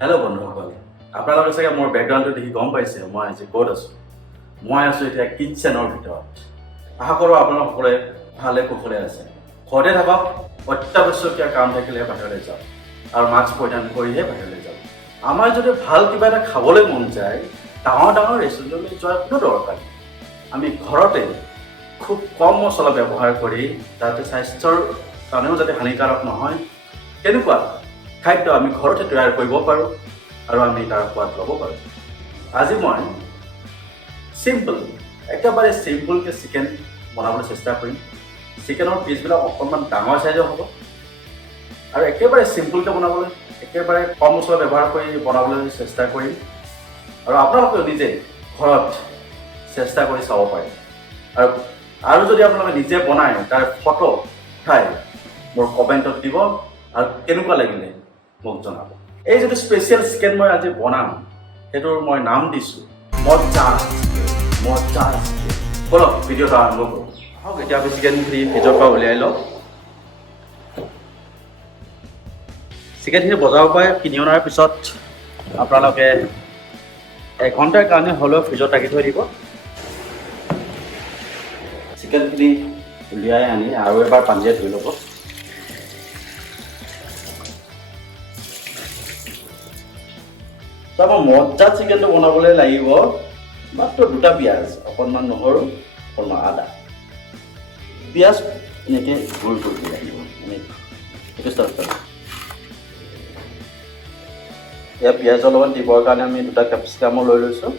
Hello' বন্ধুসকল, আপোনালোকে চাগে মোৰ বেকগ্ৰাউণ্ডটো দেখি গম পাইছে মই আজি ক'ত আছোঁ। মই আছোঁ এতিয়া কিটচেনৰ ভিতৰত। আশা কৰোঁ আপোনালোক সকলোৱে ভালে কুশলে আছে। ঘৰতে থাকক, অত্যাৱশ্যকীয় কাম থাকিলে বাহিৰলৈ যাওক আৰু মাস্ক পৰিধান কৰিহে বাহিৰলৈ যাওক। আমাৰ যদি ভাল কিবা এটা খাবলৈ মন যায়, ডাঙৰ ডাঙৰ ৰেষ্টুৰেণ্টলৈ যোৱাৰ কোনো দৰকাৰ নাই। আমি ঘৰতে খুব কম মছলা ব্যৱহাৰ কৰি যাতে স্বাস্থ্যৰ কাৰণেও যাতে হানিকাৰক নহয় তেনেকুৱা খাদ্য আমি ঘৰতে তৈয়াৰ কৰিব পাৰোঁ আৰু আমি তাৰ সোৱাদ ল'ব পাৰোঁ। আজি মই একেবাৰে চিম্পলকৈ চিকেন বনাবলৈ চেষ্টা কৰিম। চিকেনৰ পিচবিলাক অকণমান ডাঙৰ চাইজৰ হ'ব আৰু একেবাৰে চিম্পলকৈ বনাবলৈ, একেবাৰে কম মছলা ব্যৱহাৰ কৰি বনাবলৈ চেষ্টা কৰিম আৰু আপোনালোকে নিজে ঘৰত চেষ্টা কৰি চাব পাৰে। আৰু যদি আপোনালোকে নিজে বনায় তাৰ ফটো উঠাই মোৰ কমেণ্টত দিব আৰু কেনেকুৱা লাগিলে মোক জনাব। এই যিটো স্পেচিয়েল চিকেন মই আজি বনাম সেইটোৰ মই নাম দিছোঁ মজ্জা চিকেন। বলক ভিডিঅ'টো আৰম্ভ কৰোঁ। আহক এতিয়া আমি চিকেনখিনি ফ্ৰিজৰ পৰা উলিয়াই লওঁ। চিকেনখিনি বজাৰৰ পৰা কিনি অনাৰ পিছত আপোনালোকে এঘণ্টাৰ কাৰণে হ'লেও ফ্ৰিজত ৰাখি থৈ দিব। চিকেনখিনি উলিয়াই আনি আৰু এবাৰ পানীৰে ধুই ল'ব। আমাৰ মজ্জা চিকেনটো বনাবলৈ লাগিব মাত্ৰ 2টা পিঁয়াজ, অকণমান নহৰু, অকণমান আদা। পিঁয়াজ এনেকৈ গোল কৰি লাগিব। এয়া পিঁয়াজৰ লগত দিবৰ কাৰণে আমি 2টা কেপচিকামো লৈ লৈছোঁ।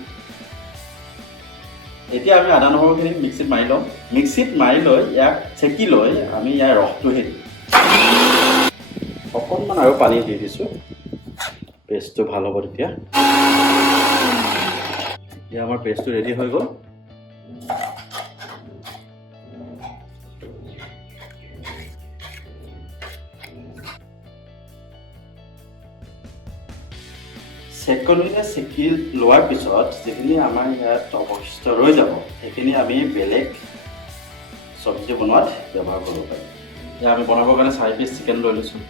এতিয়া আমি আদা নহৰুখিনি মিক্সিত মাৰি লওঁ। মিক্সিত মাৰি লৈ ইয়াক চেকি লৈ আমি ইয়াৰ ৰসটোহে দিম। অকণমান আৰু পানী দি দিছোঁ, পেষ্টটো ভাল হ'ব তেতিয়া। এতিয়া আমাৰ পেষ্টটো ৰেডি হৈ গ'ল। চেকনিৰে চেকি লোৱাৰ পিছত যিখিনি আমাৰ ইয়াত অৱশিষ্ট ৰৈ যাব সেইখিনি আমি বেলেগ চব্জি বনোৱাত ব্যৱহাৰ কৰিব পাৰিম। এতিয়া আমি বনাবৰ কাৰণে 4 পিচ চিকেন লৈ লৈছোঁ।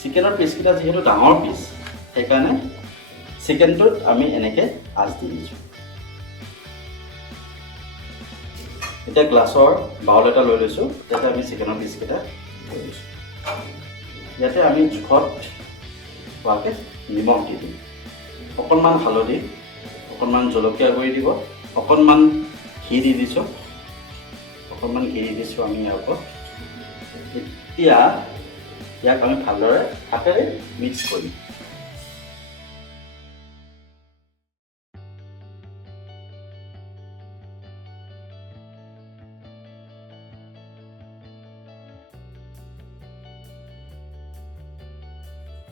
চিকেনৰ পিচকেইটা যিহেতু ডাঙৰ পিচ সেইকাৰণে চিকেনটোত আমি এনেকৈ আঁচ দি দিছোঁ। এতিয়া গ্লাছৰ বাউল এটা লৈ লৈছোঁ, যাতে আমি চিকেনৰ পিচকেইটা লৈ লৈছোঁ। ইয়াতে আমি জোখত হোৱাকৈ নিমখ দি দিম, অকণমান হালধি, অকণমান জলকীয়া গুড়ি দিব, অকণমান ঘি দি দিছোঁ আমি ইয়াৰ ওপৰত। এতিয়া ইয়াক আমি ভালদৰে হাতেৰে মিক্স কৰিম।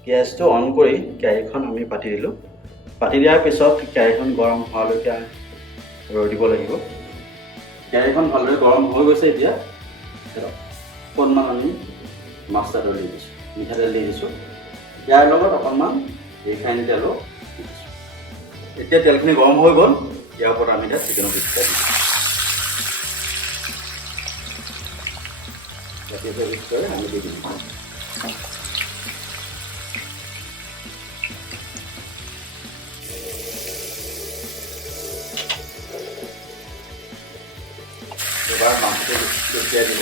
গেছটো অন কৰি কেৰাহীখন আমি পাতি দিলোঁ। পাতি দিয়াৰ পিছত কেৰাহীখন গৰম হোৱালৈকে ৰৈ দিব লাগিব। কেৰাহীখন ভালদৰে গৰম হৈ গৈছে। এতিয়া অকণমান আমি মাষ্টাৰ্ড অইল দি দিছোঁ, মিঠাতেল দি দিছোঁ। ইয়াৰ লগত অকণমান ৰিফাইন তেলো দি দিছোঁ। এতিয়া তেলখিনি গৰম হৈ গ'ল। ইয়াৰ ওপৰত আমি এতিয়া চিকেনৰ পিচকেইটা দিছোঁ। আমি দি দিম। এবাৰ মাছটো লুটিয়াই দিব।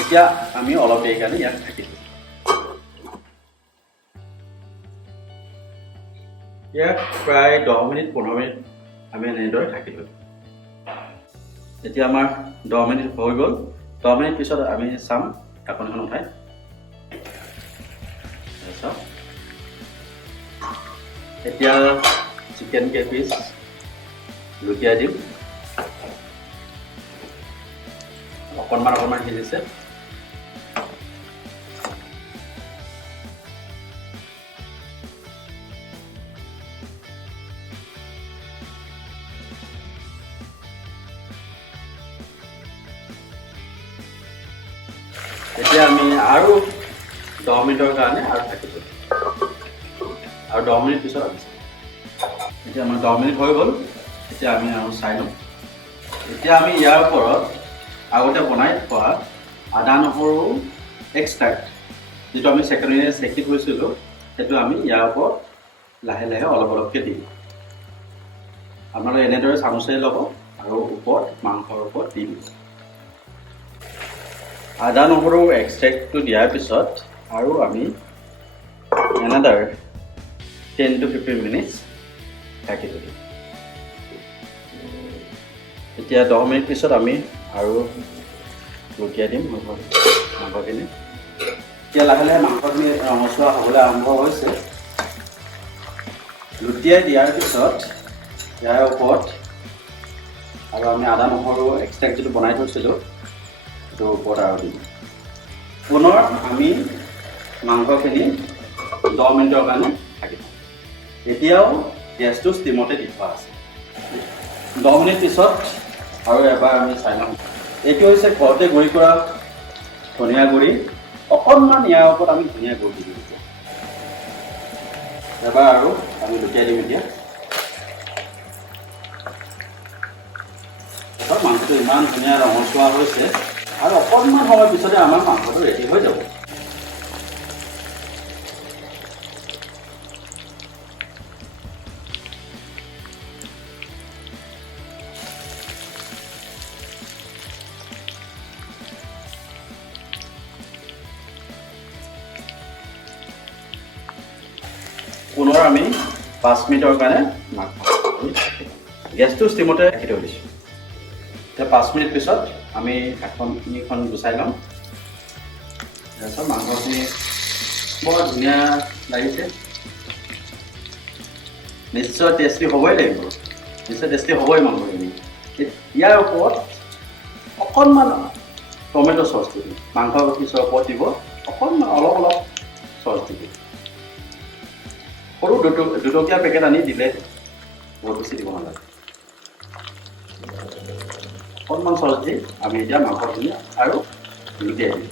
এতিয়া আমি অলপ দেৰি কাৰণে ইয়াক ঢাকি দিম। ইয়াক প্ৰায় 10 মিনিট 15 মিনিট আমি এনেদৰে ঢাকি দিম। এতিয়া আমাৰ 10 মিনিট হৈ গ'ল। 10 মিনিট পিছত আমি চাম ঢাকনিখন উঠাই। এতিয়া চিকেন কেইপিচ লুটিয়াই দিম। অকণমান সিজিছে। এতিয়া আমি আৰু 10 মিনিটৰ কাৰণে আৰু ঢাকি দিম। আৰু 10 মিনিট পিছত আমি এতিয়া আমাৰ 10 মিনিট হৈ গ'ল। এতিয়া আমি আৰু চাই লওঁ। এতিয়া আমি ইয়াৰ ওপৰত আগতে বনাই থোৱা আদা নহৰু এক্সট্ৰাক্ট যেটো আমি সেকেন্ডাৰী সেকি থৈছিলো সেটো আমি ইয়াৰ ওপৰত লাহে লাহে অলপ অলপকৈ দিম আপোনালোকে এনেদৰে চামুচেৰে ল'ব আৰু ওপৰত মাংসৰ ওপৰত দি দিব আদা নহৰু এক্সট্ৰাক্টটো দিয়াৰ পিছত আৰু আমি another 10 to 15 minutes ঢাকি দিম এতিয়া 10 মিনিট পিছত আমি আৰু লুটিয়াই দিম মাংসখিনি এতিয়া লাহে লাহে মাংসখিনি ৰঙচুৱা হ'বলৈ আৰম্ভ হৈছে লুটিয়াই দিয়াৰ পিছত ইয়াৰ ওপৰত আৰু আমি আদা নহৰু এক্সট্ৰাক্ট যেটো বনাই থৈছিলোঁ সেইটো ওপৰত আৰু দিম পুনৰ আমি মাংসখিনি 10 মিনিটৰ কাৰণে ঢাকি দিম এতিয়াও গেছটো ষ্টিমতে দি থোৱা আছে 10 মিনিট পিছত আৰু এবাৰ আমি চাই লওঁ এইটো হৈছে ঘৰতে গুড়ি কৰা ধনিয়া গুড়ি অকণমান ইয়াৰ ওপৰত আমি ধনিয়া গুড়ি দি দিম এবাৰ আৰু আমি লুটিয়াই দিম এতিয়া মাংসটো ইমান ধুনীয়া ৰঙচুৱা হৈছে আৰু অকণমান সময়ৰ পিছতে আমাৰ মাংসটো ৰেডি হৈ যাব পুনৰ আমি 5 মিনিটৰ কাৰণে গেছটো ষ্টিমতে ৰাখি থৈ দিছোঁ এতিয়া 5 মিনিট পিছত আমি ঢাকনিখন গুচাই ল'ম তাৰপিছত মাংসখিনি বৰ ধুনীয়া লাগিছে নিশ্চয় টেষ্টি হ'বই লাগিব নিশ্চয় টেষ্টি হ'বই মাংসখিনি ইয়াৰ ওপৰত অকণমান টমেটো চচ দিব মাংস পিছৰ ওপৰত দিব অকণমান অলপ অলপ চচ দিব সৰু দুটকীয়া পেকেট আনি দিলে বহুত বেছি দিব নালাগে অকণমান চচ দি আমি এতিয়া মাংসখিনি আৰু লুটিয়াই দিম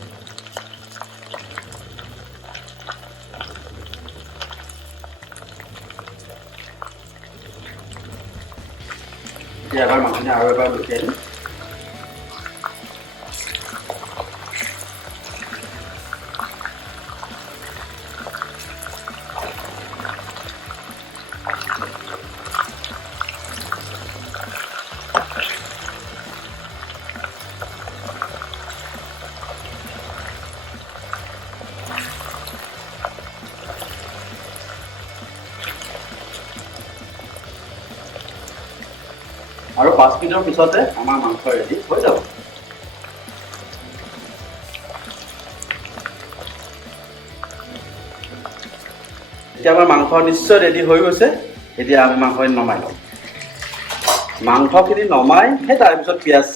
এতিয়া এবাৰ মাংসখিনি আৰু এবাৰ লুটিয়াই দিম আৰু 5 মিনিটৰ পিছতে আমাৰ মাংস ৰেডি হৈ যাব এতিয়া আমাৰ মাংস নিশ্চয় ৰেডি হৈ গৈছে এতিয়া আমি মাংসখিনি নমাই লওঁ মাংসখিনি নমাই সেই তাৰপিছত পিঁয়াজ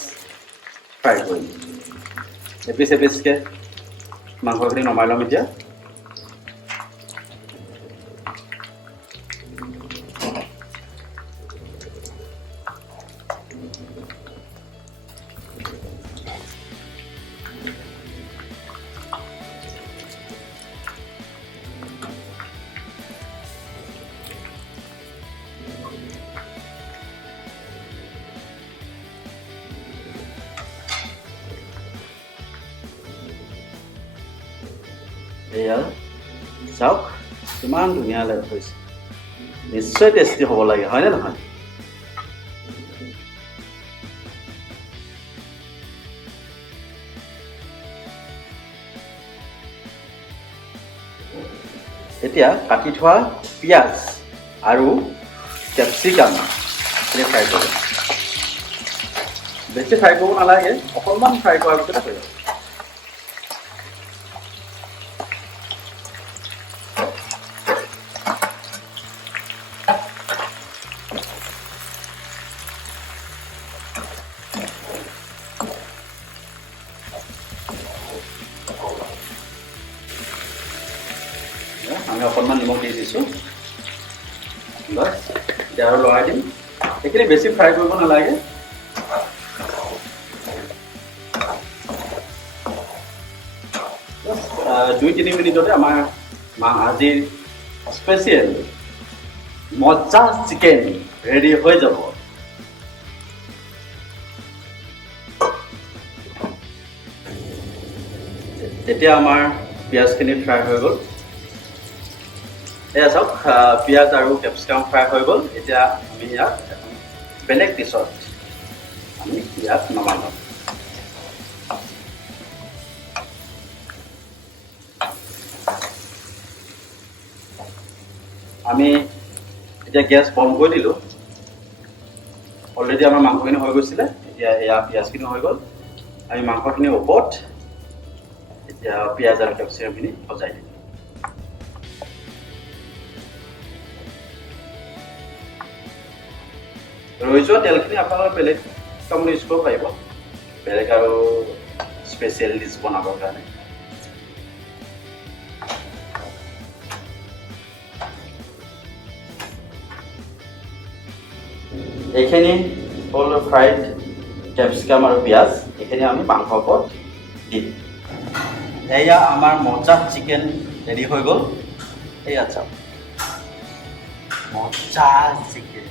ফ্ৰাই কৰিম এপিচ এপিচকৈ মাংসখিনি নমাই ল'ম এতিয়া এয়া চাওক কিমান ধুনীয়া হৈছে নিশ্চয় টেষ্টি হ'ব লাগে হয়নে নহয় এতিয়া কাটি থোৱা পিঁয়াজ আৰু কেপচিকাম ফ্ৰাই কৰিব বেছি ফ্ৰাই কৰিব নালাগে অকণমান ফ্ৰাই কৰাৰ পিছতে হৈ যাব আমি অকণমান নিমখ দি দিছোঁ বাছ এতিয়া আৰু লৰাই দিম এইখিনি বেছি ফ্ৰাই কৰিব নালাগে 2-3 মিনিটতে আমাৰ আজিৰ স্পেচিয়েল মজ্জা চিকেন ৰেডি হৈ যাব এতিয়া আমাৰ পিঁয়াজখিনি ফ্ৰাই হৈ গ'ল। এয়া চাওক পিঁয়াজ আৰু কেপচিকাম ফ্ৰাই হৈ গ'ল। এতিয়া আমি ইয়াক এখন বেলেগ ডিছত আমি ইয়াক নমাই ল'ম। আমি এতিয়া গেছ বন্ধ কৰি দিলোঁ। অলৰেডি আমাৰ মাংসখিনি হৈ গৈছিলে। এতিয়া এয়া পিঁয়াজখিনি হৈ গ'ল। আমি মাংসখিনিৰ ওপৰত এতিয়া পিঁয়াজ আৰু কেপচিকামখিনি সজাই দিম। ৰৈ যোৱা তেলখিনি আপোনালোকে বেলেগ কামত ইউজ কৰিব পাৰিব, বেলেগ আৰু স্পেচিয়েল ডিছ বনাবৰ কাৰণে। এইখিনি হ'ল ফ্ৰাইড কেপচিকাম আৰু পিঁয়াজ। এইখিনি আমি মাংসৰ ওপৰত দিম। এয়া আমাৰ মজ্জা চিকেন ৰেডি হৈ গ'ল। এয়া চাওক মজ্জা চিকেন।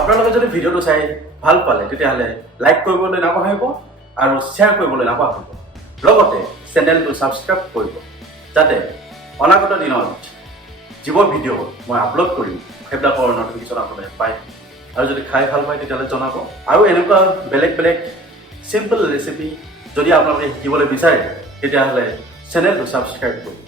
আপোনালোকে যদি ভিডিঅ'টো চাই ভাল পালে তেতিয়াহ'লে লাইক কৰিবলৈ নাপাহৰিব আৰু শ্বেয়াৰ কৰিবলৈ নাপাহৰিব। লগতে চেনেলটো ছাবস্ক্ৰাইব কৰিব, যাতে অনাগত দিনত যিবোৰ ভিডিঅ' মই আপলোড কৰিম সেইবিলাকৰ নটিফিকেশ্যন আপোনালোকে পায়। আৰু যদি খাই ভাল পায় তেতিয়াহ'লে জনাব। আৰু এনেকুৱা বেলেগ বেলেগ চিম্পল ৰেচিপি যদি আপোনালোকে শিকিবলৈ বিচাৰে তেতিয়াহ'লে চেনেলটো ছাবস্ক্ৰাইব কৰিব।